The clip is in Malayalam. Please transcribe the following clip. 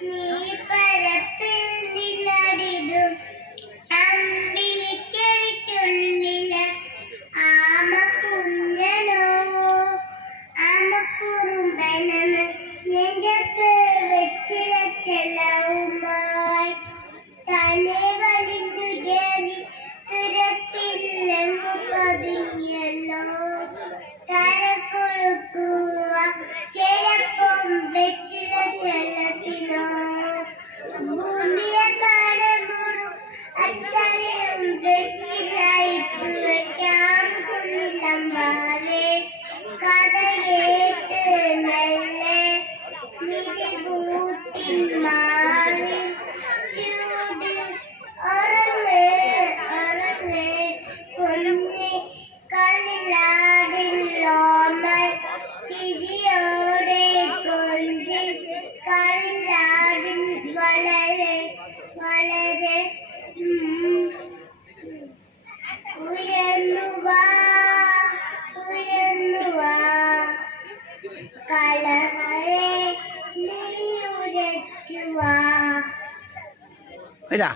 നീ പരപ്പിൽ നിലടിടും അമ്പിളിക്കരിക്കുള്ളില് ആമ കുഞ്ഞനോ ആമക്കുറുമ്പനെന്ന് നെഞ്ചത്ത് വെച്ചിരച്ചെല്ലവുമായി തന്നെ വലിഞ്ഞു കയറി തുരത്തില്ലെങ്ങു പതുങ്ങിയല്ലോ തലക്കൊടുക്കുക ചിലപ്പം വെച്ചിരച്ചെല്ലത്തിനോ ഭൂമിയെ പാടമുറും അത്രയും വെച്ചിലായിട്ട് വെക്കാം കുഞ്ഞിലമ്പാവേ കഥ കേട്ട് മെല്ലെ മിഴിപൂട്ടി മാറി ചൂടിൽ ഉറങ്ങേ ഉറങ്ങേ പൊന്നെ കളിലാടില്ലോമൽ ചിരിയോടെ കൊഞ്ചി കളിലാടിൽ വളരെ വളരെ ഉയർന്നുവാ ഉയർന്നുവാ കലഹരെ നീ ഉരച്ചുവാ. ഇതാ